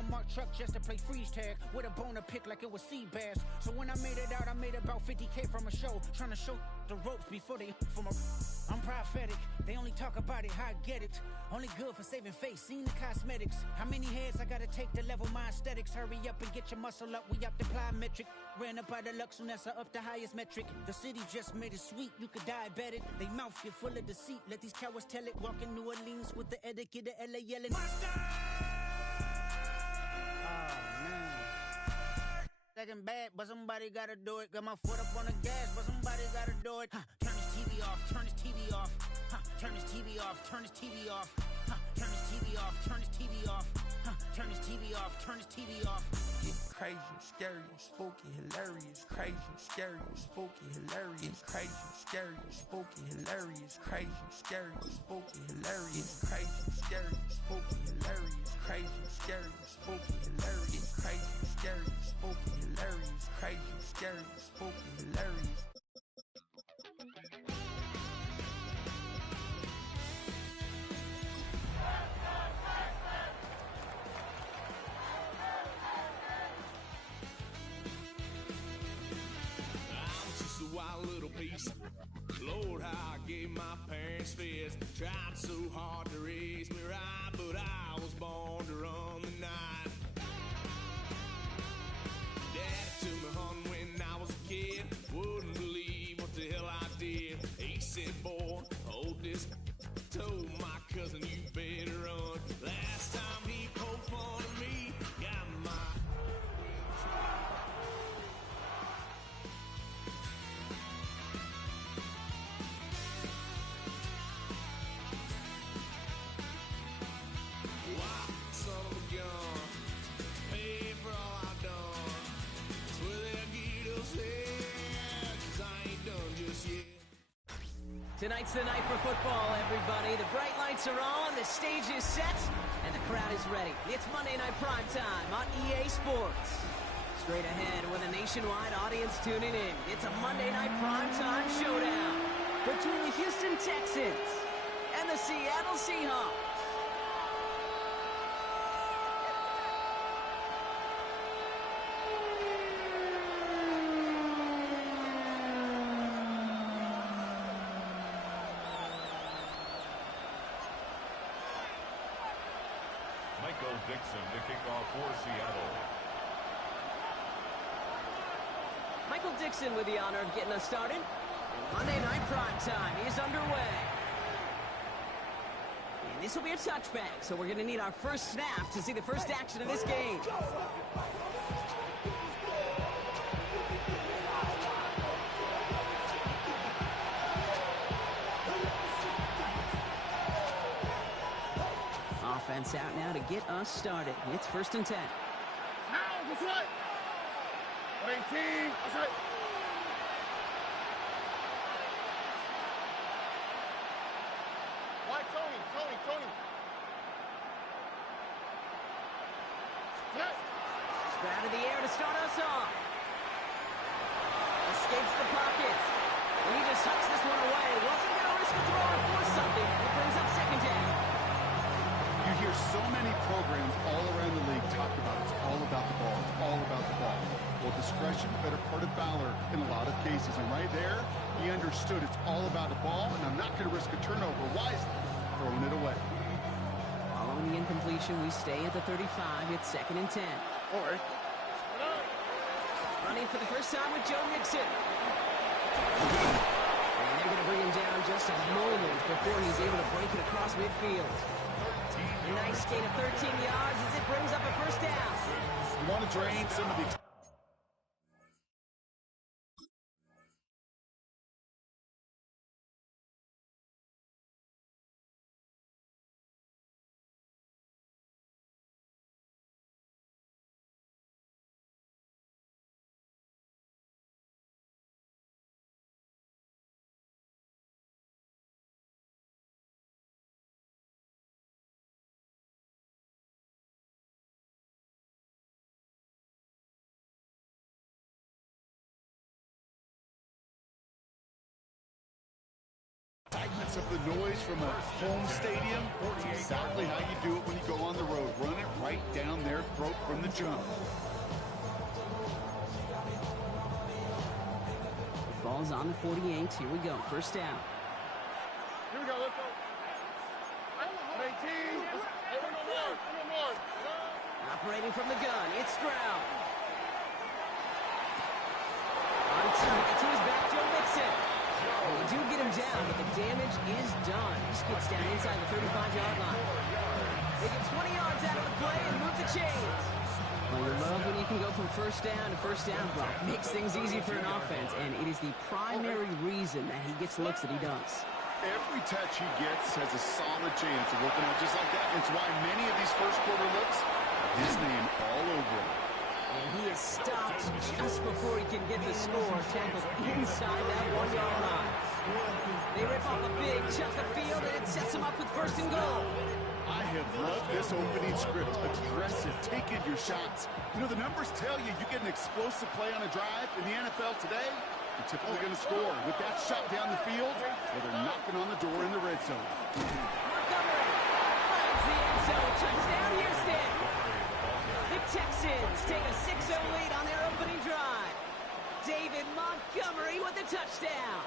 unmarked truck just to play freeze tag with a boner pick like it was sea bass. So when I made it out, I made about 50K from a show, trying to show the ropes before they from a. I'm prophetic, they only talk about it, how I get it. Only good for saving face, seen the cosmetics. How many heads I gotta take to level my aesthetics? Hurry up and get your muscle up, we optiply metric. Ran up out of luck, soon as I up the highest metric. The city just made it sweet, you could diabetic. They mouth get full of deceit, let these cowards tell it. Walk in New Orleans with the etiquette of LA yelling. Second bad, but somebody gotta do it. Got my foot up on the gas, but somebody gotta do it. Turn this TV off, turn this TV off. Turn this TV off, turn this TV off. Turn this TV off, turn this TV off. Turn this TV off, turn this TV off. It's crazy, scary, spooky, hilarious. Crazy, scary, spooky, hilarious. Crazy, scary, spooky, hilarious. Crazy, scary, spooky, hilarious. Crazy, scary, spooky, hilarious. Crazy, scary, spooky, hilarious. Crazy, scary, spooky, hilarious. Crazy, scary, spooky, hilarious. Wild little piece. Lord, how I gave my parents fist. Tried so hard to raise me right, but I was born to run the night. Dad took me home when I was a kid. Wouldn't believe what the hell I did. He said, boy, hold this. Told my cousin, you better run. Last time he poked fun of me, got my Tonight's the night for football, everybody. The bright lights are on, the stage is set, and the crowd is ready. It's Monday Night Primetime on EA Sports. Straight ahead with a nationwide audience tuning in, it's a Monday Night Primetime showdown between the Houston Texans and the Seattle Seahawks. Dixon to kick off for Seattle. Michael Dixon with the honor of getting us started. Monday Night Primetime is underway. And this will be a touchback, so we're going to need our first snap to see the first action of this game. Offense out now to get us started. It's 1st and 10. Now, that's right. 18, that's right. Why, Tony? Sprout in the air to start us off. Escapes the pocket. And he just tucks this one away. Wasn't going to risk a throw or force something. It brings up 2nd down. You hear so many programs all around the league talk about it's all about the ball, it's all about the ball. Well, discretion, the better part of valor in a lot of cases. And right there, he understood it's all about the ball, and I'm not going to risk a turnover wisely, throwing it away. Following the incompletion, we stay at the 35. It's 2nd and 10. All right. Running for the first time with Joe Mixon. And they're going to bring him down just a moment before he's able to break it across midfield. A nice gain of 13 yards as it brings up a first down. You want to drain some of the Fragments of the noise from a home stadium. It's exactly how you do it when you go on the road. Run it right down their throat from the jump. The ball's on the 48. Here we go. First down. Here we go, let's go. 18. Operating from the gun, it's Stroud. On target to his back, Joe Mixon. And they do get him down, but the damage is done. He skids down inside the 35-yard line. They get 20 yards out of the play and move the chains. Well, you love when you can go from first down to first down, Brock. Makes things easy for an offense, and it is the primary reason that he gets looks that he does. Every touch he gets has a solid chance of working out just like that. It's why many of these first quarter looks have his name all over it. And he is stopped just before he can get the score, tackled inside that 1-yard line. They rip off a big chunk of field, and it sets him up with first and goal. I have loved this opening script. Aggressive, taking your shots. You know, the numbers tell you get an explosive play on a drive in the NFL today, you're typically going to score. With that shot down the field, well, they're knocking on the door in the red zone. Montgomery finds the end zone. Touchdown, Houston. The Texans take a 6-0 lead on their opening drive. David Montgomery with the touchdown.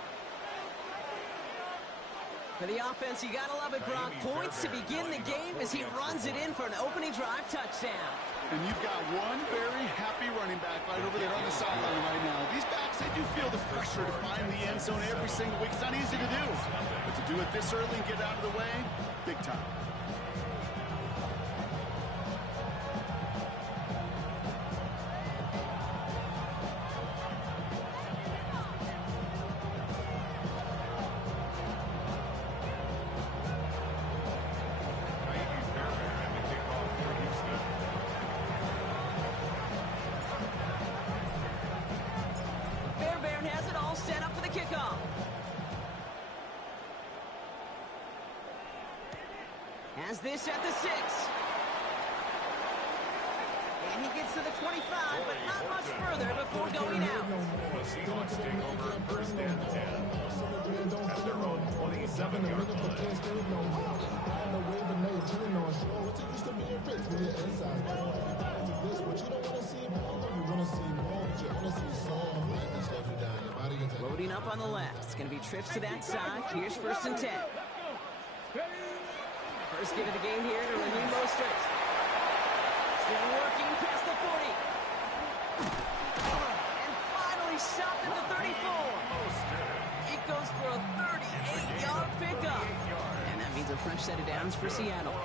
For the offense, you gotta love it, Brock. Points to begin the game as he runs it in for an opening drive touchdown. And you've got one very happy running back right over there on the sideline right now. These backs, they do feel the pressure to find the end zone every single week. It's not easy to do. But to do it this early and get out of the way, big time. Has this at the 6. And he gets to the 25, but not much further before going out. The Seahawks take over first and 10 at their own 27-yard Loading up on the left. It's going to be trips to that side. Here's first and 10. First give of the game here to Raheem Mostert. Still working past the 40. And finally stopped at the 34. It goes for a 38-yard pickup. And that means a fresh set of downs for Seattle.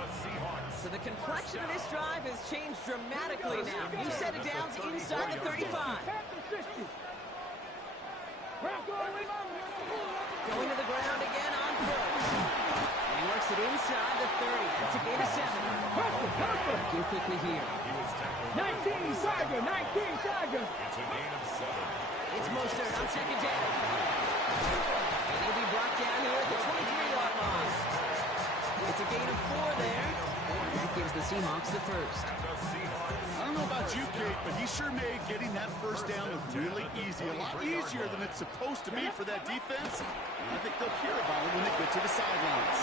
So the complexion of this drive has changed dramatically now. New set of downs inside the 35. Going to the ground again on first. He works it inside the 30. That's a gain of 7. Working quickly here. 19 Tiger, 19 Tiger. It's a gain of 7. It's Mostert on second down. And he'll be brought down here at the 23-yard line. It's a gain of 4 there. That gives the Seahawks the first. I don't know about you, Kate, but he sure made getting that first down look really easy. A lot easier than it's supposed to be for that defense. And I think they'll hear about it when they get to the sidelines.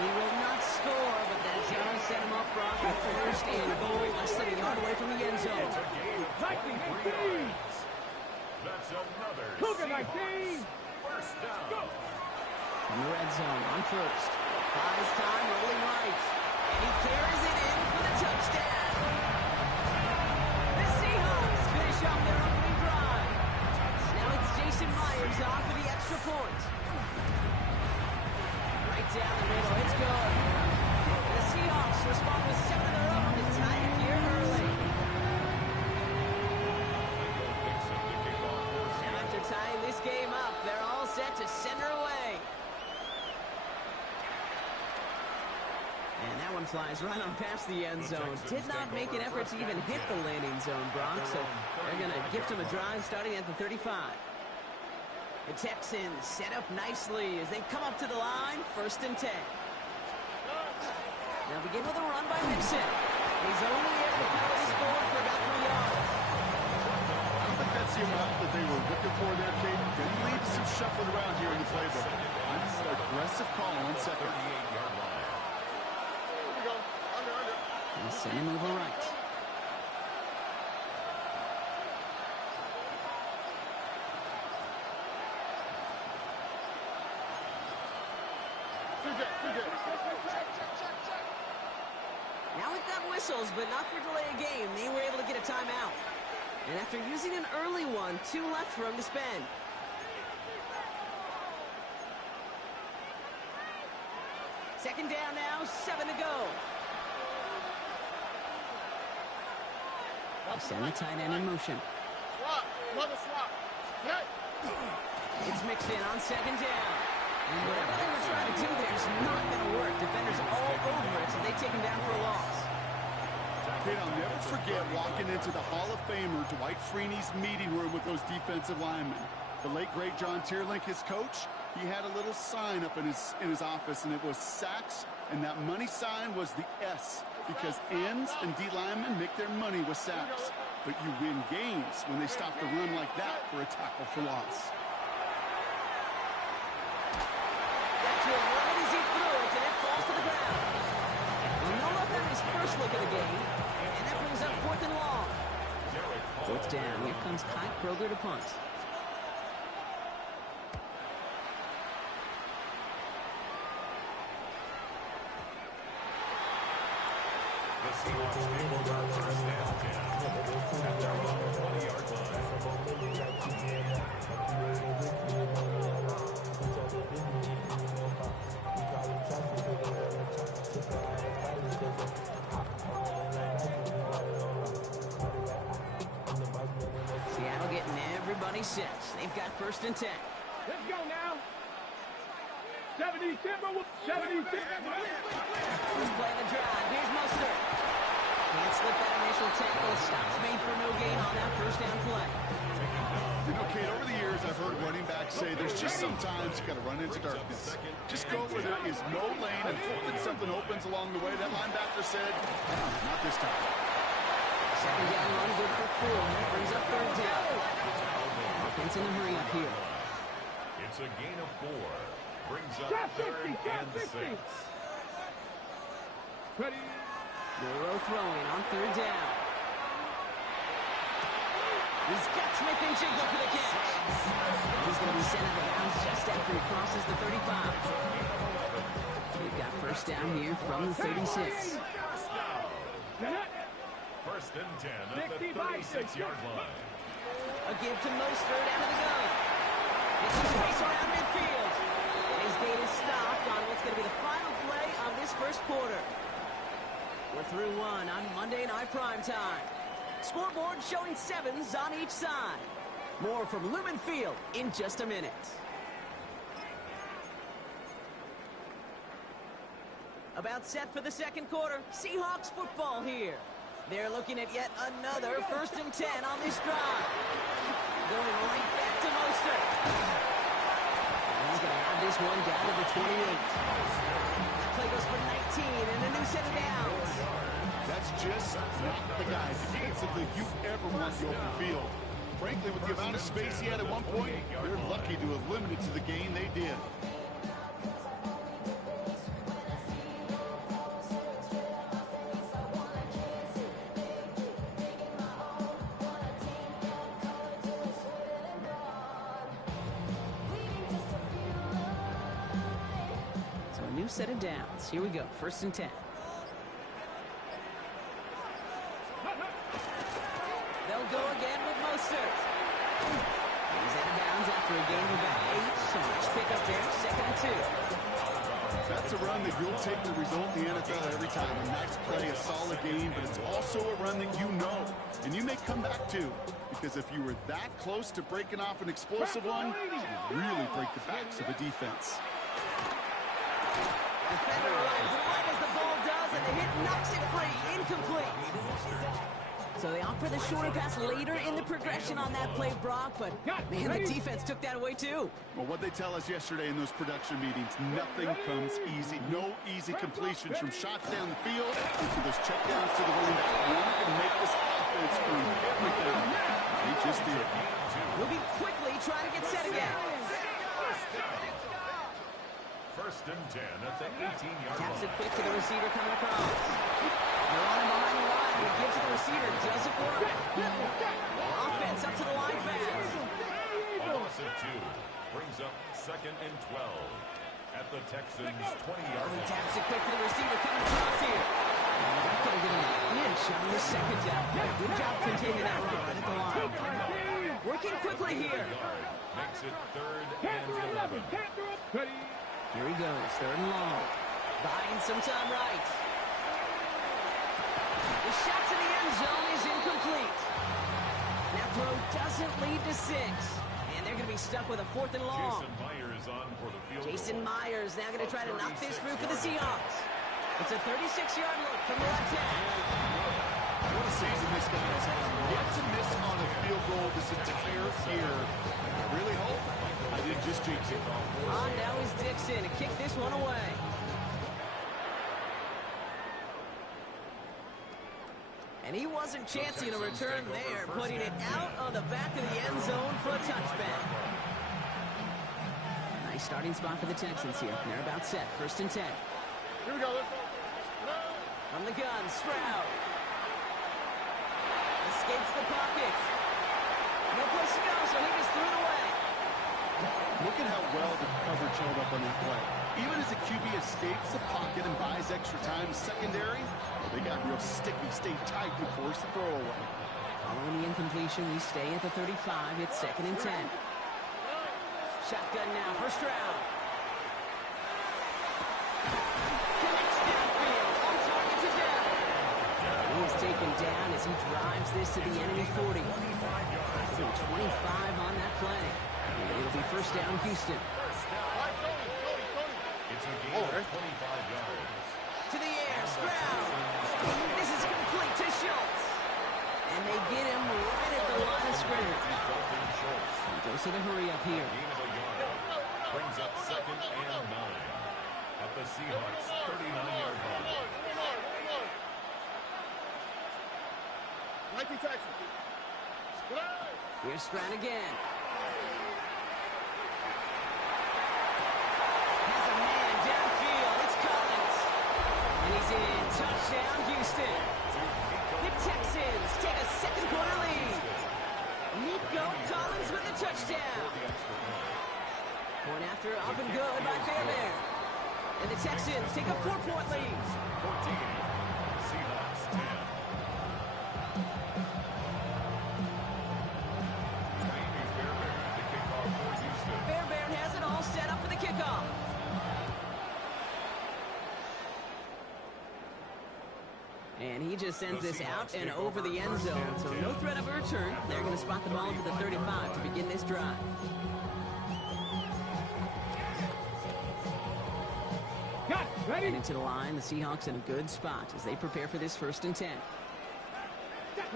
He will not score, but that does set him up, Brock, with first and goal, less than a yard away from the end zone. That's another Seahawks first down. In the red zone on first. Buys time, rolling right. And he carries it in for the touchdown. The Seahawks finish off their opening drive. Now it's Jason Myers off for the extra point. Right down the middle, it's good. The Seahawks respond with 7 of their own to tie it here early. Now after tying this game up, they're all set to center away. And that one flies right on past the end zone. Did not make an effort to even hit the landing zone, Brock, so they're going to gift him a drive starting at the 35. The Texans set up nicely as they come up to the line, first and 10. They'll begin with a run by Mixon. He's only able to power this forward for about 3 yards. I don't think that's the amount that they were looking for there, Kate. Going to lead to some shuffling around here in the playbook. An aggressive call on second. 38-yard line. Here we go. Under. And send him over right. Too good. Now we've got whistles, but not for delay of game. They were able to get a timeout. And after using an early one, 2 left for him to spend. Second down now, 7 to go. Send the tight end in motion. Swap. Another swap. Hey. It's mixed in on second down. And whatever they were trying to do there is not going to work. Defenders all over it, so they take him down for a loss. Kate, I'll never forget walking into the Hall of Famer Dwight Freeney's meeting room with those defensive linemen. The late, great John Tierlink, his coach, he had a little sign up in his office, and it was sacks, and that money sign was the S, because ends and D linemen make their money with sacks. But you win games when they stop the run like that for a tackle for loss. That's it right as he threw it, and it falls to the ground. Well, no luck on his first look at the game, and that brings up 4th and long. 4th down. Here comes Kai Kroger to punt. The Seahawks able to first down 10 at their own 20-yard line. Seattle getting everybody set. They've got 1st and 10. Let's go now. 70 Timberwolves. 70 Timberwolves. First play of the drive. Here's Mostert. Can't slip that initial tackle. Stops made for no gain on that 1st down play. You know, Kate, over the years, I've heard running backs say there's just sometimes you got to run into darkness. Just go where there is no lane and hope that something opens along the way. That linebacker said, not this time. Second down run, good for 4. That brings up 3rd down. Offense in a hurry up here. It's a gain of 4. Brings up 3rd and 6. Ready. Monroe throwing on 3rd down. He's got Smith and Jiggle for the catch. He's going to be sent out of bounds just after he crosses the 35. They've got 1st down here from the 36. 1st and 10 at the 36-yard line. A give to Mostert out of the gun. It's a space around midfield. His gate is stopped on what's going to be the final play of this 1st quarter. We're through 1 on Monday Night Primetime. Scoreboard showing 7s on each side. More from Lumen Field in just a minute. About set for the 2nd quarter. Seahawks football here. They're looking at yet another 1st and 10 on this drive. Going right back to Mostert. He's going to have this one down to the 28. Play goes for 19 and a new set of downs. That's just not the guy defensively you ever want the open field. Frankly, with the amount of space he had at one point, they're lucky to have limited to the gain they did. So a new set of downs. Here we go. 1st and 10. They'll go again with Mostert. He's out of bounds after a gain of about 8. So nice pickup there. 2nd and 2. That's a run that you'll take the result in the NFL every time. A nice play, a solid game, but it's also a run that you know, and you may come back to, because if you were that close to breaking off an explosive one, you really break the backs of a defense. Defender arrives right as the ball does, and the hit knocks it free. Incomplete. So they opt for the shorter pass later in the progression on that play, Brock, but man, the defense took that away too. Well, what they tell us yesterday in those production meetings, nothing comes easy. No easy completions from shots down the field to those checkdowns to the running back. We're going to make this offense earn everything. They just did. Moving quickly Texans 20 yards. He taps it quick to the receiver coming across here. That could have given him an inch on the second down. Good job containing that run right at the line. Working quickly here. Makes it 3rd and 11. Here he goes, 3rd and long. Buying some time right. The shot to the end zone is incomplete. That throw doesn't lead to 6. And they're going to be stuck with a 4th and long. Jason Myers on for the field Jason goal. Myers now going to try to knock this through for the Seahawks. It's a 36-yard look from the left hand. What a season this guy has had. Yet to miss on a field goal this entire year. I really hope I didn't just jinx it. Now is Dixon to kick this one away. And he wasn't chancing a return there, putting it out on the back of the end zone for a touchback. Nice starting spot for the Texans here. They're about set. 1st and 10. Here we go. Let's go. From the gun, Stroud. Escapes the pocket. No place to go, so he just threw it away. Look at how well the coverage held up on that play. Even as the QB escapes the pocket and buys extra time secondary, they got real sticky, stayed tight and forced the throw away. Following the incompletion, we stay at the 35. It's 2nd and 10. Shotgun now for Stroud. Connects downfield. On target to down. He is taken down as he drives this to the enemy 40. 25 on that play. And it'll be 1st down, Houston. It's a gain of 25 yards. To the air, Stroud. This is complete to Schultz. And they get him right at the line of scrimmage. He goes to the hurry up here. Gain of a yard. Brings up 2nd and 9. At the Seahawks 39-yard line. Here's Stroud again. Has a man downfield. It's Collins. And he's in. Touchdown, Houston. The Texans take a second quarter lead. Nico Collins with the touchdown. Point after up and good by Fairbairn. And the Texans take a 4-point lead. 14. Seahawks 10. Fairbairn has it all set up for the kickoff. And he just sends this out and over the end zone. So no threat of a return. They're going to spot the ball to the 35 to begin this drive. And into the line, the Seahawks in a good spot as they prepare for this 1st and 10. 60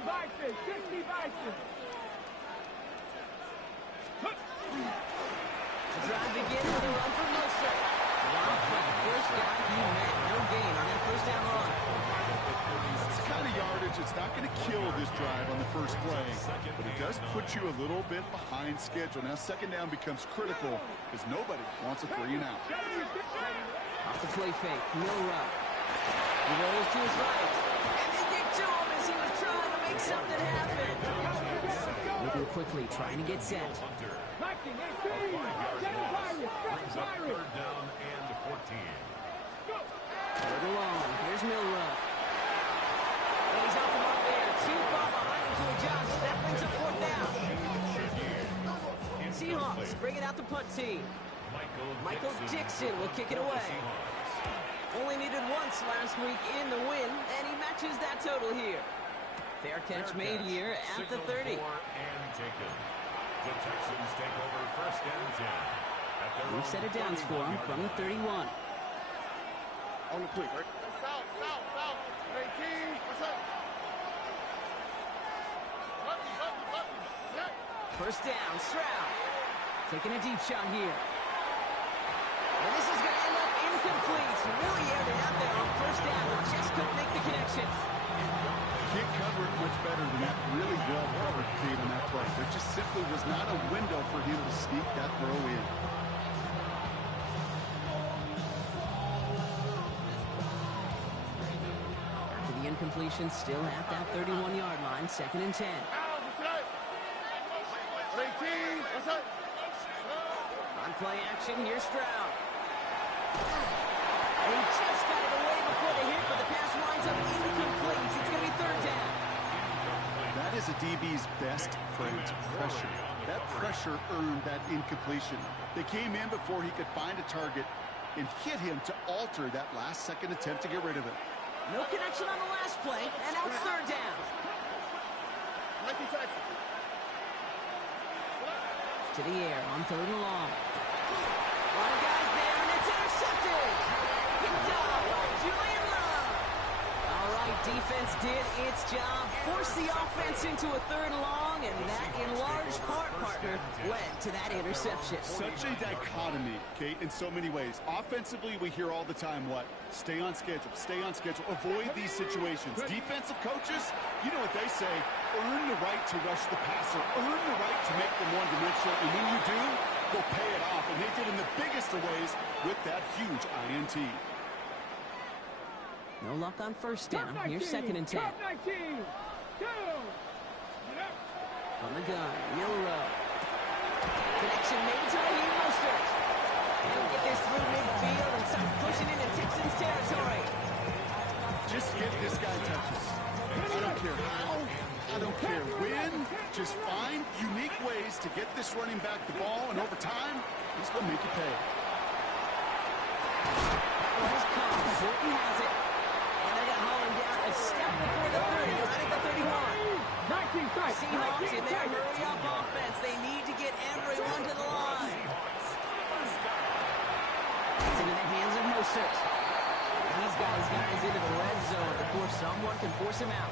Vikings, 60 Vikings. The drive begins with a run for Mostert. Long play, first guy he met. No gain on that 1st down run. That's the kind of yardage that's not going to kill this drive on the first play, but it does put you a little bit behind schedule. Now 2nd down becomes critical because nobody wants a 3 and out. Off the play fake, Milrow. He rolls to his right. And they get to him as he was trying to make something happen. Moving quickly, trying to get set. Brings up 3rd down and 14. Third and long. Here's Milrow. And he's off the mark there. Too far behind him to adjust. That brings up 4th down. Seahawks bring it out the punt team. Michael Dixon will kick it away. Only needed once last week in the win, and he matches that total here. Fair catch made here at the 30. And taken. The Texans take over 1st and 10. We've set it down for him from the 31. On the quick, right? South, south, south. 18, what's up? First down, Stroud. Taking a deep shot here. And this is going to end up incomplete. Really aired it out there on 1st down, but just couldn't make the connection. Can't cover it much better than that. Really well covered, Kate, on that play. There just simply was not a window for him to sneak that throw in. After the incompletion, still at that 31-yard line, 2nd and 10. Out, 18, what's up? On play action. Here's Stroud. And he just got it away before the hit, but the pass winds up incomplete. It's going to be third down. That is a DB's best friend, pressure. That pressure earned that incompletion. They came in before he could find a target and hit him to alter that last-second attempt to get rid of it. No connection on the last play, and now it's third down. To the air on third and long. A lot of guys there, and it's intercepted. Picked up by Julian Love. All right, defense did its job. Forced the offense into a third and long, and that, in large part, partner, led to that interception. Such a dichotomy, Kate, in so many ways. Offensively, we hear all the time what? Stay on schedule, avoid these situations. Defensive coaches, you know what they say, earn the right to rush the passer, earn the right to make them one-dimensional, and when you do, go pay it off. And they did in the biggest of ways with that huge INT. No luck on first down. Here's second and 10. From the gun, Milrow. Connection made to Raheem Mostert. He'll get this through midfield and start pushing into Texans territory. Just get this guy touches. I don't care how, I don't care when. Just find unique ways to get this running back the ball, and over time, he's going to make you pay. That was caught. Burton has it. And they're going to haul him down a step before the 30, right at the 31. Seahawks in their hurry-up offense. They need to get everyone to the line. It's into the hands of Mostert. These guys into the red zone before someone can force him out.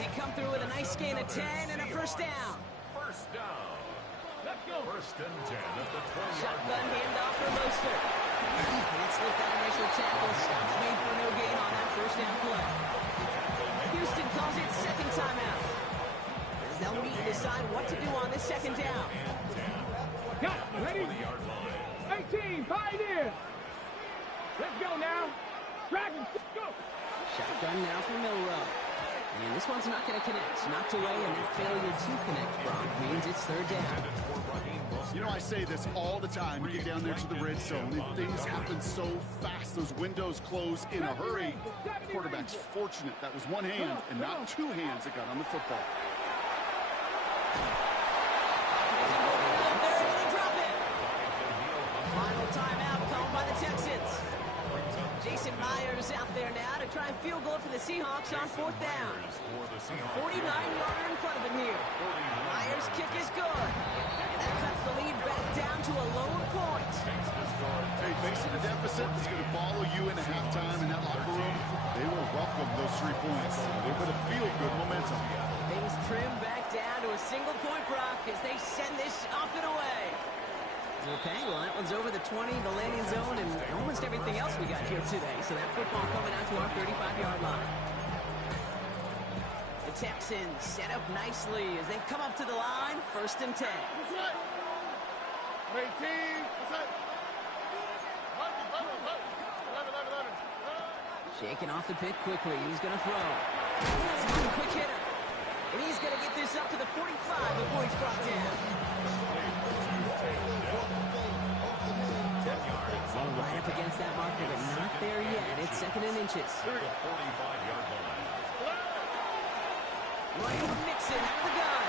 They come through with a nice gain of 10 and a first down. First down. Let's go. First and 10 at the 20-yard Shotgun line. handoff for Mostert. Can't slip that initial tackle. Stops made for no gain on that first down play. Houston calls it second timeout. As they'll meet and decide what to do on this second down. Got it. Ready? 18, Pioneer. Let's go now. Dragons, go. Shotgun now for Milrow. And this one's not going to connect. Knocked away, and that failure to connect, Brock, means it's third down. You know, I say this all the time. You get down there to the red zone, and things happen so fast. Those windows close in a hurry. Quarterback's fortunate that was one hand and not two hands that got on the football. Final timeout called by the Texans. Jason Myers out there now to try and field goal for the Seahawks on fourth down. 49-yarder in front of him here. Myers' kick is good. And that cuts the lead back down to a lone point. Hey, facing a deficit that's going to follow you into halftime in that locker room, they will welcome those 3 points. A little bit of feel-good momentum. Things trim back down to a single point, Brock, as they send this off and away. Okay, well, that one's over the 20, the landing zone, and almost everything else we got here today. So that football coming out to our 35-yard line. The Texans set up nicely as they come up to the line, first and 10. Shaking off the pick quickly. He's going to throw. That's a quick hitter. And he's going to get this up to the 45 before he's brought down. Well, right up against that marker, but not there yet. It's second and inches. 45-yard line. Ryan Nixon out of the gun.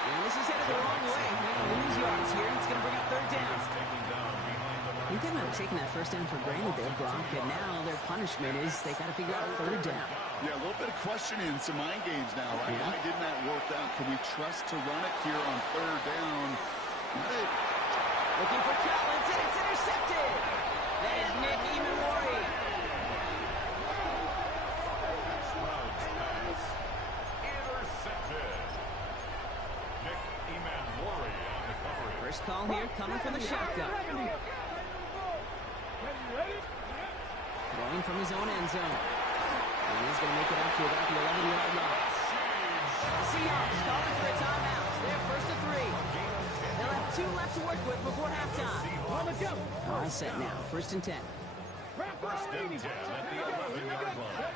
And this is headed the wrong way. They're going to lose yards here. It's going to bring up third down. I think they might have taken that first down for granted there, Brock, and now their punishment is they got to figure out third down. Yeah, a little bit of questioning, some mind games now, right? Yeah. Why didn't that work out? Can we trust to run it here on third down? Not it. Looking for Collins, and it's intercepted. There's Nick Emanwari. Sprout's pass. Intercepted. Nick Emanwari on the coverage. First call here coming from the shotgun. Throwing from his own end zone. And he's going to make it up to about the 11-yard line. The Seahawks calling for a timeout. They're first to 3. They'll have 2 left to work with before halftime. All set now. First and 10. First and 10 at the 11-yard line.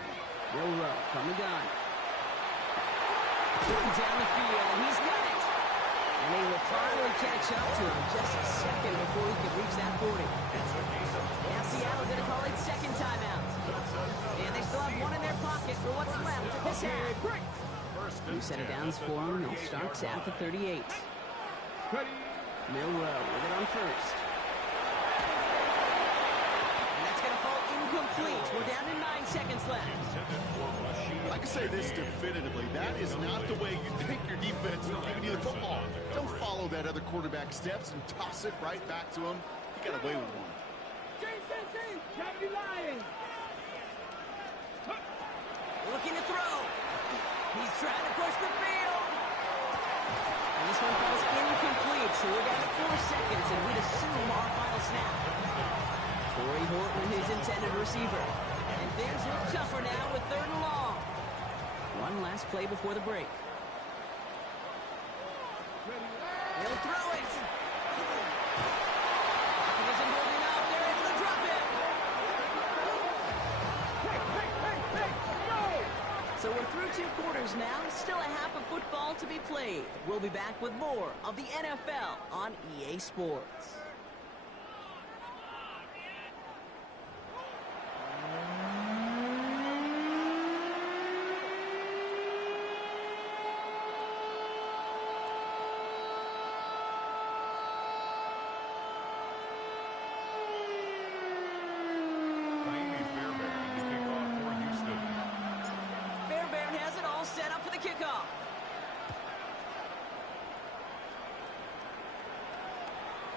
Milrow from the gun. Down the field, and he's got it. And they will finally catch up to him just a second before he could reach that 40. Now Seattle going to call it second timeout. And they still have one in their pocket for what's left of this half. New set of downs for him. It starts at the 38. Milrow with it on first. And that's going to fall incomplete. We're down to 9 seconds left. I can say this definitively. That is not the way you think your defense is giving you the football. Don't follow that other quarterback steps and toss it right back to him. He got away with one. Looking to throw. He's trying to push the field. And this one falls incomplete, so we're down to 4 seconds, and we'd assume our final snap. Torrey Horton, his intended receiver. And things look tougher now with 3rd and long. One last play before the break. He'll throw it. It isn't holding up. They're able to drop it. So we're through 2 quarters now. Still a half of football to be played. We'll be back with more of the NFL on EA Sports.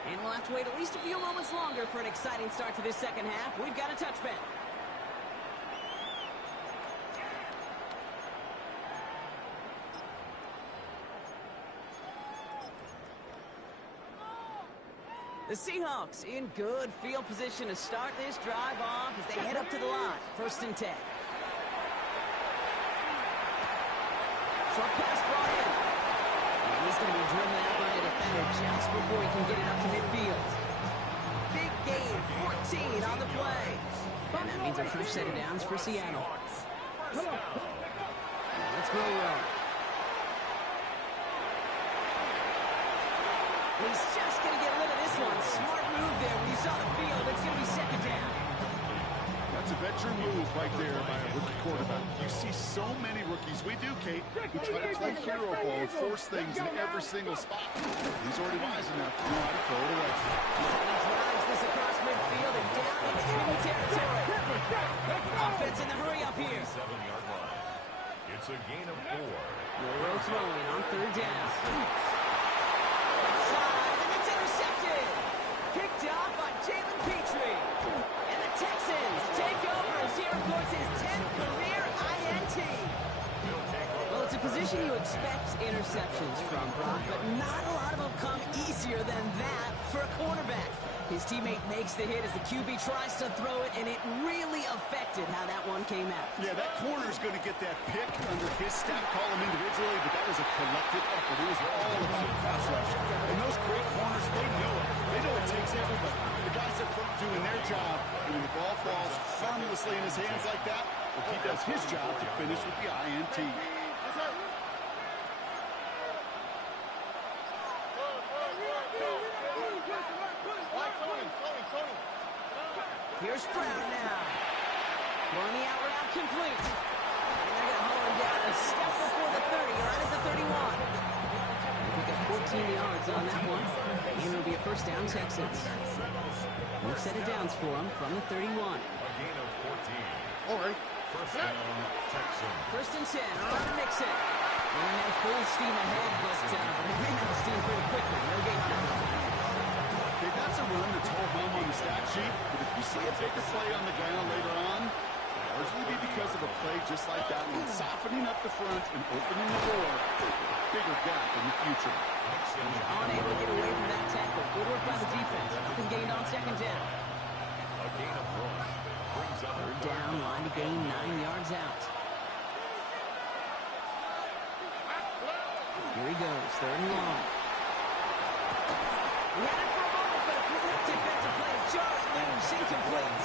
And we'll have to wait at least a few moments longer for an exciting start to this second half. We've got a touchback. The Seahawks in good field position to start this drive off as they head up to the line. 1st and 10. Short pass brought in. And he's going to be driven out by a defender just before he can get it up to midfield. Big gain, 14 on the play. And that means a fresh set of downs for Seattle. Now let's go roll. He's just going to get rid of this one. Smart move there. When you saw the field, it's going to be 2nd down. That's a veteran move right there by a rookie quarterback. You see so many rookies, we do, Kate, who try to play hero ball and force things in every single spot. He's already wise enough to know how to throw it away. And he drives this across midfield and down into enemy territory. Offense in the hurry up here. 7-yard line. It's a gain of 4. Monroe throwing on 3rd down. Outside, and it's intercepted. Picked off by Jalen Petrie. And the Texans take over as he records his 10th career INT. Well, it's a position you expect interceptions from, Brock, but not a lot of them come easier than that for a cornerback. His teammate makes the hit as the QB tries to throw it, and it really affected how that one came out. Yeah, that corner's going to get that pick under his stat column individually, but that was a collective effort. It was all about the pass rush. And those great corners, they know it. They know it takes everybody. The guys up front doing their job, and when the ball falls harmlessly in his hands like that, well, he does his job to finish with the INT. Here's Brown now. Throwing the out route complete. And they're going to haul him down a step before the 30, right at the 31. They pick up 14 yards on that one. And it'll be a 1st down Texans. New set of downs for them from the 31. A gain of 14. All right. 1st down, Texans. 1st and 10. On to Mixon. And they're full steam ahead, but they ran out of steam pretty quickly. No gain on that one. Okay, that's a run that's whole home on the stat sheet, but if you see a bigger play on the ground later on, it'll largely be because of a play just like that one, softening up the front and opening the door for a bigger gap in the future. Unable to get away from that tackle. Good work by the defense. Nothing gained on 2nd down. A gain of 1. Brings up 3rd down, line to gain 9 yards out. Here he goes, 3rd and long. He had it for a moment, but a quick defensive play. Charles loose, incomplete.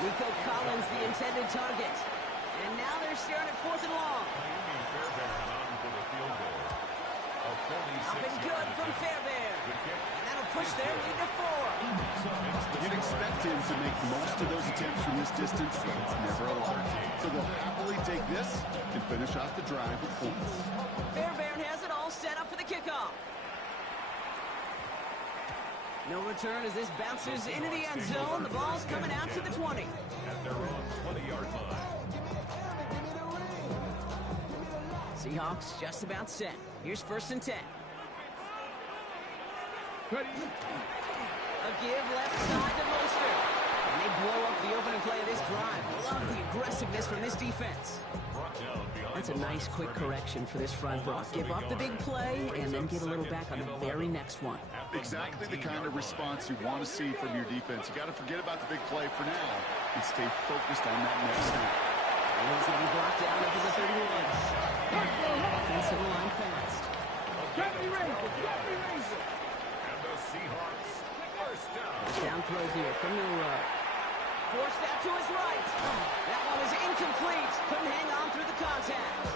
Nico Collins, the intended target. And now they're staring at 4th and long. Fairbairn on for the field goal. A 46-yard good from Fairbairn. And that'll push their lead to 4. You'd expect him to make most of those attempts from this distance, but it's never a lot. So they'll happily take this and finish off the drive with points. Fairbairn has it all set up for the kickoff. No return as this bounces into the end zone. The ball's coming out to the 20. At their own 20-yard line. Seahawks just about set. Here's 1st and 10. A give left side to Mostert. And they blow up the opening play of this drive. Love the aggressiveness from this defense. That's a nice quick correction for this front, Brock. Give up the big play and then get a little back on the very next one. Exactly the kind of response you want to see from your defense. You got to forget about the big play for now and stay focused on that next snap. And he's going to be blocked down over the 31. Offensive line fast. And the Seahawks first down. Down throw here from Milrow. Forced out to his right. That one is incomplete. Couldn't hang on through the contact.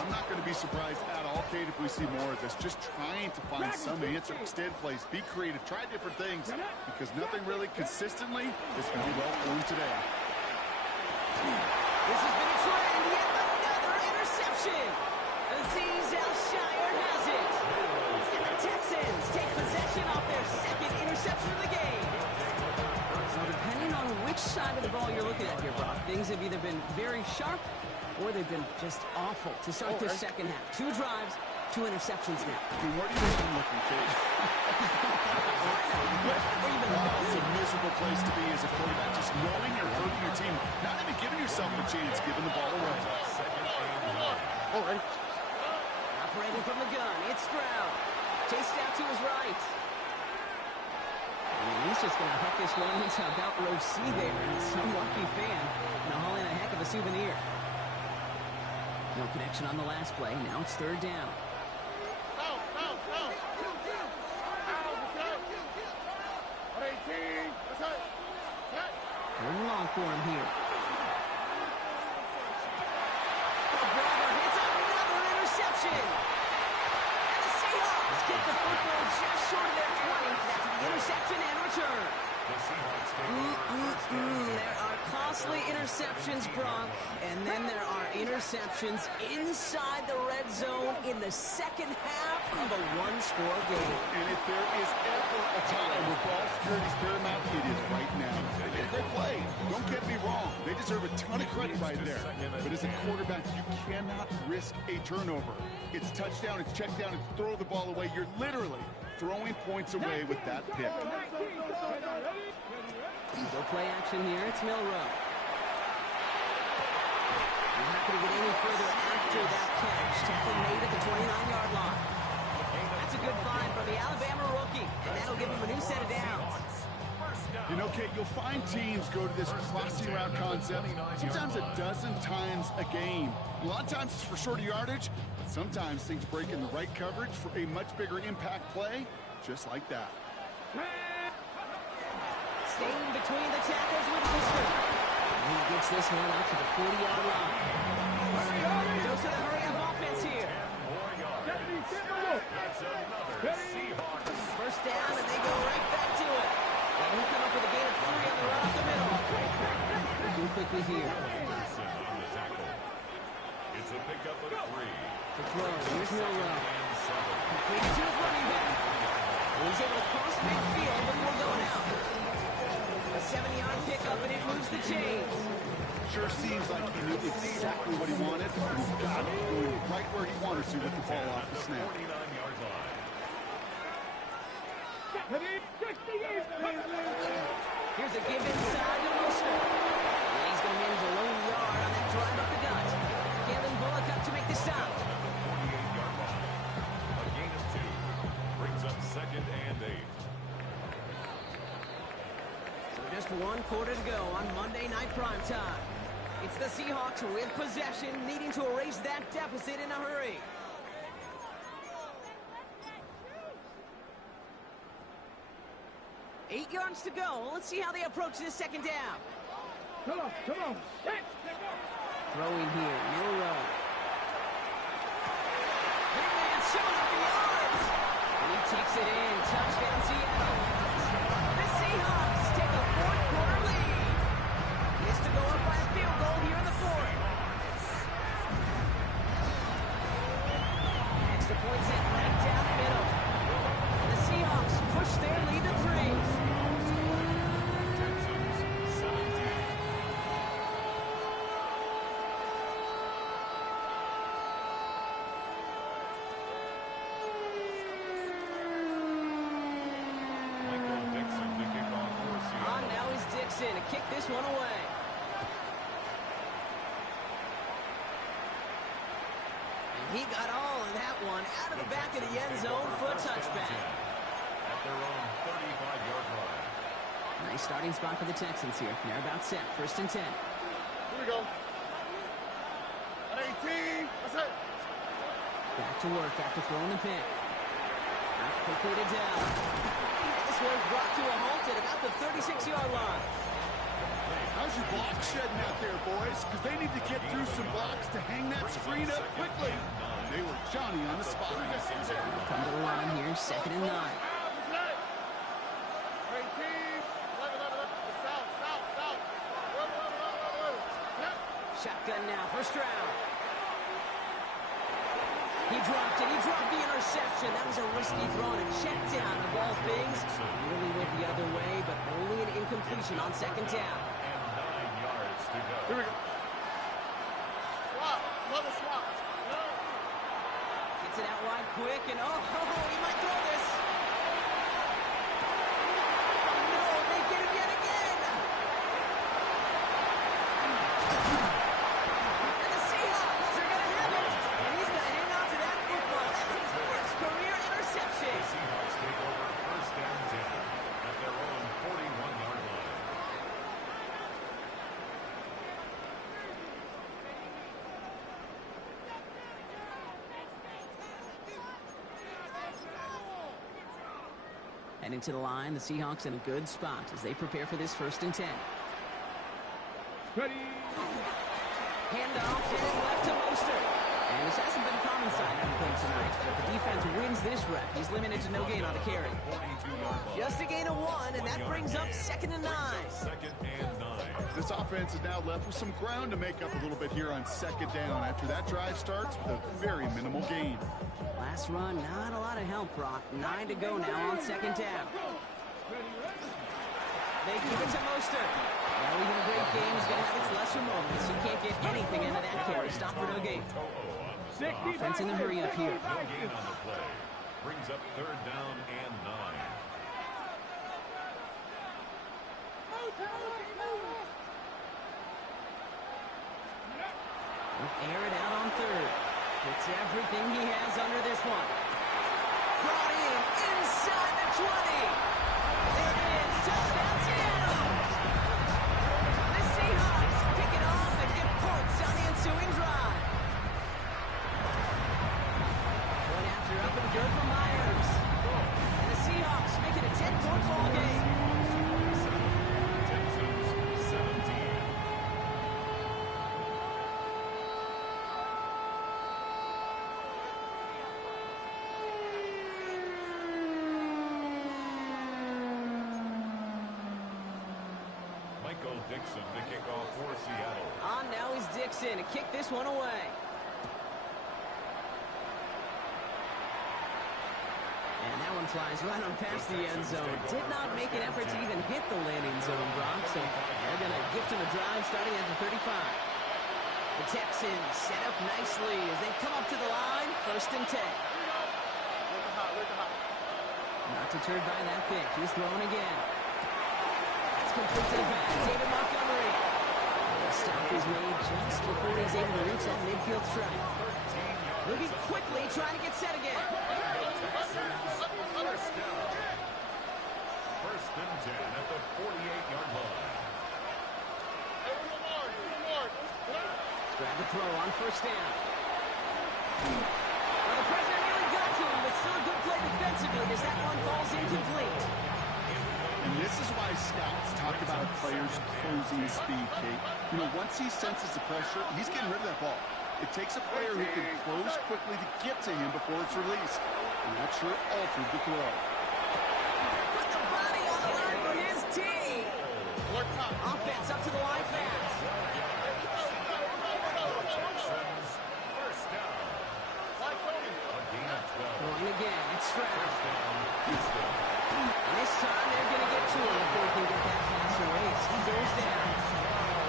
I'm not going to be surprised at all, Kate, if we see more of this. Just trying to find some answer. Extend plays. Be creative. Try different things. Because nothing really consistently is going to be well for him today. This has been a trend. Yet another interception. Azeez Al-Shire has it. And the Texans take possession off their second interception of the game. So depending on which side of the ball you're looking at here, Brock, things have either been very sharp or they've been just awful to start this second half. 2 drives, 2 interceptions now. Where do you think you're looking, Kate? It's a miserable place to be as a quarterback, just knowing you're hurting your team, not even giving yourself a chance, giving the ball away. Operating from the gun, it's Stroud. Chased out to his right. And he's just going to hook this one into about row C there. And some lucky fan going to haul in a heck of a souvenir. No connection on the last play. Now it's 3rd down. Third and long for him here. Brother hits another interception. And the Seahawks get the football just short of their 20. That's the interception and return. There are costly interceptions, Brock, and then there are interceptions inside the red zone in the second half of a 1-score game. And if there is ever a time where ball security is paramount, it is right now. They made a great play. Don't get me wrong. They deserve a ton of credit right there. But as a quarterback, you cannot risk a turnover. It's touchdown, it's check down, it's throw the ball away. You're literally throwing points away with that pick. Go play action here. It's Milrow. You're not going to get any further after that catch. Tackle made at the 29-yard line. That's a good find from the Alabama rookie, and that'll give him a new set of downs. You know, Kate, you'll find teams go to this crossing route concept sometimes a dozen times a game. A lot of times it's for shorter yardage, but sometimes things break in the right coverage for a much bigger impact play, just like that. Staying between the tackles with Worcester. He gets this one out to the 40-yard line. Goes to the hurry-up offense here. First down, and they go right back to it. And he'll come up with a gain of 3 on the run up the middle. Looking quickly here. It's a pickup of 3. To throw. Here's Milrow. Completed to his running back. He's able to cross midfield before going out. A 70-yard pickup, and it moves the chains. Sure seems like he knew exactly what he wanted, but he's got it going right where he wanted to with the ball off the snap. 49-yard line. Here's a give inside to Worcester. He's going to manage a lone yard on that drive up the gut. Kevin Bullock up to make the stop. 48-yard line. A gain of 2. Brings up 2nd and 8. So just 1 quarter to go on Monday Night Primetime. It's the Seahawks with possession, needing to erase that deficit in a hurry. Eight yards to go. Let's see how they approach this second down. Come on. Throwing here, Milrow. Big man showing up the yards. this one away. And he got all of that one out of the back of the end zone for a touchback. At their own 35-yard line. Nice starting spot for the Texans here. They're about set. 1st and 10. Here we go. At 18. That's it. Back to work after throwing the pick. Not quickly to down. This one's brought to a halt at about the 36-yard line. How's your block shedding out there, boys? Because they need to get through some blocks to hang that screen up quickly. They were Johnny on the spot. Come to the line here, 2nd and 9. Shotgun now, 1st round. He dropped it. He dropped the interception. That was a risky throw and a check down of all things. Really went the other way, but only an incompletion on 2nd down. And 9 yards to go. Here we go. Swap. Another swap. Gets it out wide quick, and he might throw this. No, they get him yet again. And the Seahawks are going to have it. And he's going to hang on to that football. That's his first career interception. The Seahawks take over 1st and 10 at their own 41-yard line. And into the line, the Seahawks in a good spot as they prepare for this 1st and 10. Ready. Handoff and left to Mostert. And this hasn't been a common side of the tonight. But if the defense wins this rep, he's limited to no gain on the carry. 42-yard line. Just a gain of 1, and that brings up 2nd and 9. 2nd and 9. This offense is now left with some ground to make up a little bit here on 2nd down after that drive starts with a very minimal gain. Last run, not a lot of help, Brock. 9 to go now on 2nd down. They give it to Mostert. Well, even a great game is going to have its lesser moments. He can't get anything into that carry. Stop for no gain. Offense in the hurry up here. No gain on the play. Brings up 3rd down and 9. Air it out on 3rd. Puts everything he has under this one. Brought in inside the 20. There it is. Touchdown, Seattle. The Seahawks pick it off and get points on the ensuing drive. One after up and good for Myers. And the Seahawks make it a 10-point ball game. Texans 17. Dixon to kick off for Seattle. On now is Dixon to kick this one away. And that one flies right on past the end zone. Did not make an effort to even hit the landing zone, Brock. So they're going to gift him a drive starting at the 35. The Texans set up nicely as they come up to the line. 1st and 10. Not deterred by that pick. He's throwing again. Complete to the back. David Montgomery. The stop is made just before he's able to reach that midfield strike. Looking quickly, trying to get set again. First down. 1st and 10 at the 48-yard line. Let's grab the throw on 1st down. Well, the president nearly got to him, but still a good play defensively as that one falls incomplete. And this is why scouts talk about a player's closing speed, Kate. You know, once he senses the pressure, he's getting rid of that ball. It takes a player who can close quickly to get to him before it's released. And that sure altered the throw. Put the body on the line for his team. Offense up to the line fast. Texans first down. A gain of 12. Going again, it's Stroud. First down, Houston. And this time they're going to get to him before he can get that pass away. He goes down.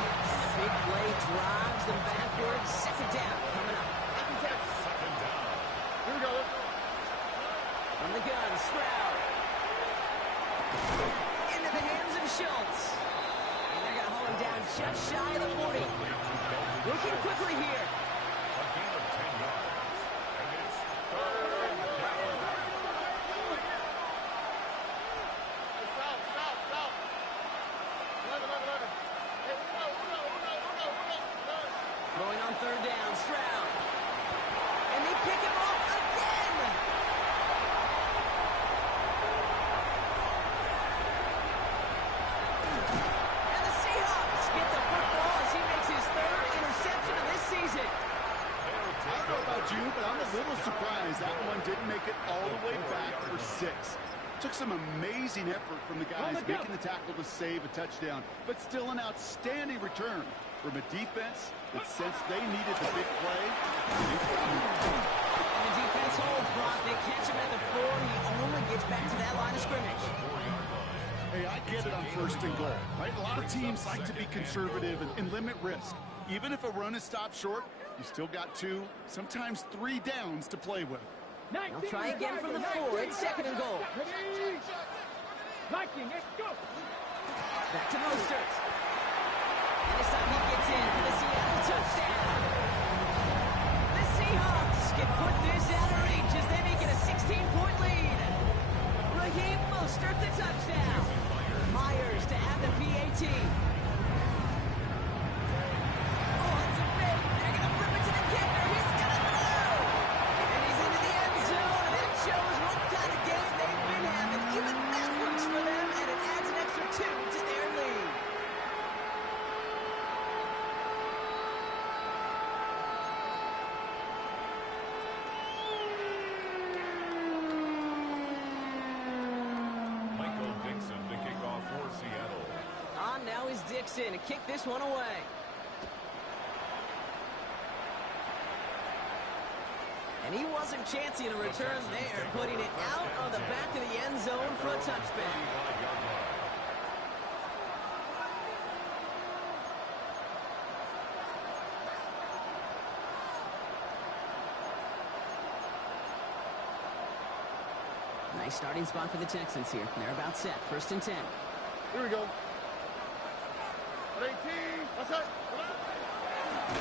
And the big play drives them backwards. 2nd down coming up. 2nd down. Here we go. From the gun, Stroud. Into the hands of Schultz. And they're going to hold just shy of the 40. Looking quickly here. A gain of 10 yards. And it's third down. Stop. 11. Hey, Uno. Going on third down, Stroud. And they pick him off again. And the Seahawks get the football as he makes his third interception of this season. I don't know about you, but I'm a little surprised that one didn't make it all the way back for 6. Took some amazing effort from the guys making the tackle to save a touchdown, but still an outstanding return from a defense that sensed they needed the big play. And the defense holds, Brock. They catch him at the 4. He only gets back to that line of scrimmage. Hey, I get it on 1st and goal, right? A lot of teams like to be conservative and limit risk. Even if a run is stopped short, you still got 2, sometimes 3 downs to play with. They'll try again from the 4. It's 2nd and goal. Back to Mostert. And this time he gets in for the Seattle touchdown. The Seahawks can put this out of reach as they make it a 16-point lead. Raheem Mostert the touchdown. Myers to add the PAT. Oh, it's a fake. They're going to flip it to the kicker. He's going to throw. And he's into the end zone. And that shows what kind of game they've been having. Even that works for them, and it adds an extra 2 to their lead. Now is Dixon to kick this one away. And he wasn't chancing a return there, putting it out on the back of the end zone for a touchback. Nice starting spot for the Texans here. They're about set. 1st and 10. Here we go. 18. What's up?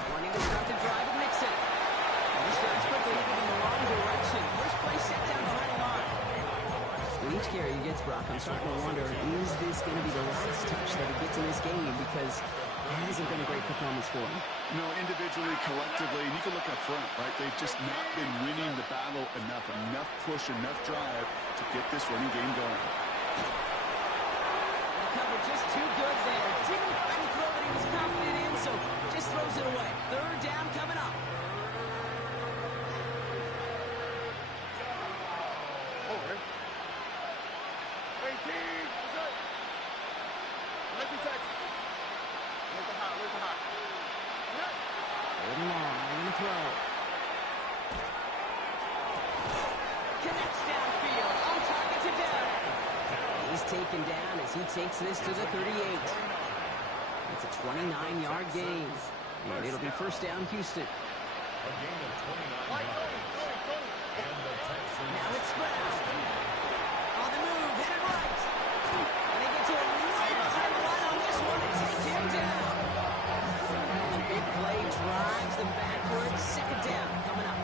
Wanting to start the drive with Mixon. He starts quickly heading in the wrong direction. First play set down behind the line. With each carry he gets, Brock, I'm starting to wonder, is this going to be the last touch that he gets in this game? Because it hasn't been a great performance for him. You know, individually, collectively, and you can look up front, right? They've just not been winning the battle enough push, enough drive to get this running game going. Cover just too good there. Didn't find a throw that he was confident in, so just throws it away. 3rd down coming up. Over. 18. What's up? Let's be text. Where's the hot? Third and long. They're going to throw. Connects downfield. On target to Derek. He's taken down as he takes this to the 38. It's a 29-yard gain. And it'll be 1st down, Houston. A gain of 29 yards. And the Texans. Now it's Stroud. On the move, headed right. And they get to him right behind the line on this one and take him down. And the big play drives them backwards. 2nd down coming up.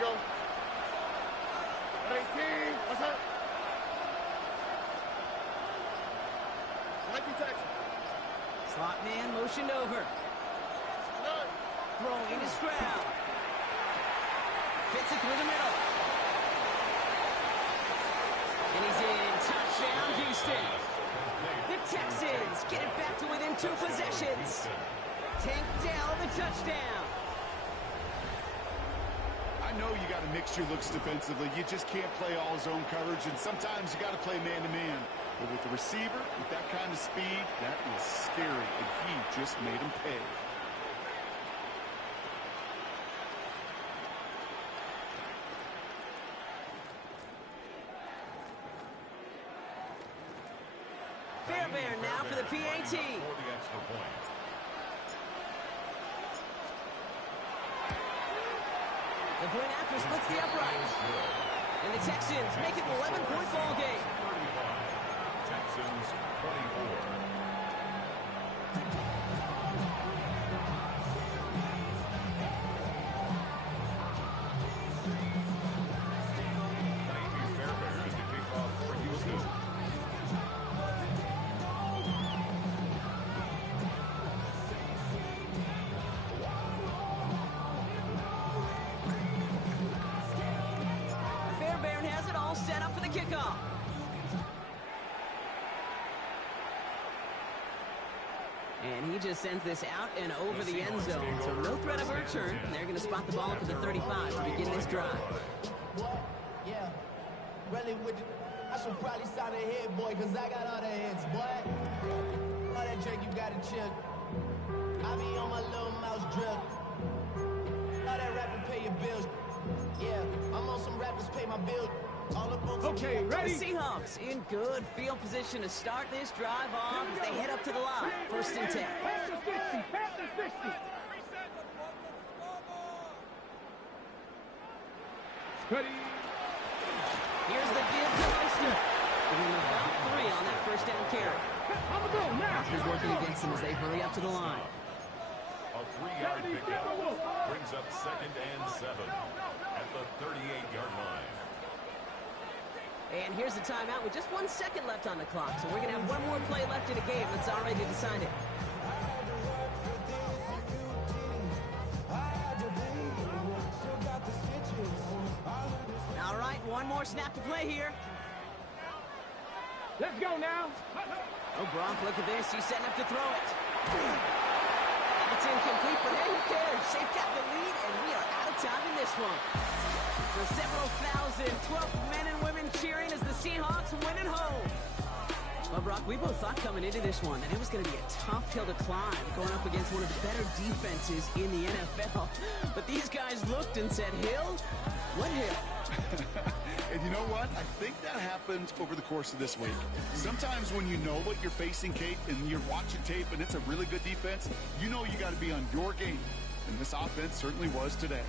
Go. 18. What's up? Slot man motioned over. Throwing to Stroud. Fits it through the middle. And he's in. Touchdown, Houston. The Texans get it back to within 2 possessions. Tank Dell the touchdown. I know you got to mix your looks defensively. You just can't play all zone coverage, and sometimes you got to play man-to-man. But with the receiver, with that kind of speed, that is scary, and he just made him pay. Fairbairn now for the PAT. For the extra point. The point after splits the uprights. And the Texans make it an 11-point ball game. Texans 24. Set up for the kickoff. And he just sends this out and over the end zone. So no threat of a return. They're going to spot the ball up at the 35 to begin this drive. What? Yeah. Really, I should probably sign a hit, boy, because I got all the hits, boy. All that Drake, you got to chill. I be on my little mouse drip. All that rapping, pay your bills. Yeah, I'm on some rappers, pay my bills. Okay, ready? The Seahawks in good field position to start this drive off as they head up to the line. 1st and 10. Here's the give to Meister. Giving him about 3 on that 1st down carry. He's working against them as they hurry up to the line. A 3-yard pickup brings up 2nd and 7 at the 38-yard line. And here's the timeout with just 1 second left on the clock. So we're going to have one more play left in the game that's already decided. All right, one more snap to play here. Let's go now. Oh, Brock, look at this. He's setting up to throw it. And it's incomplete, but hey, who cares? They've got the lead, and we are out of time in this one. For several thousand 12 men and women cheering as the Seahawks win at home. Well, Brock, we both thought coming into this one that it was going to be a tough hill to climb going up against one of the better defenses in the NFL. But these guys looked and said, Hill? What hill? And you know what? I think that happened over the course of this week. Sometimes when you know what you're facing, Kate, and you're watching tape and it's a really good defense, you know you got to be on your game. And this offense certainly was today.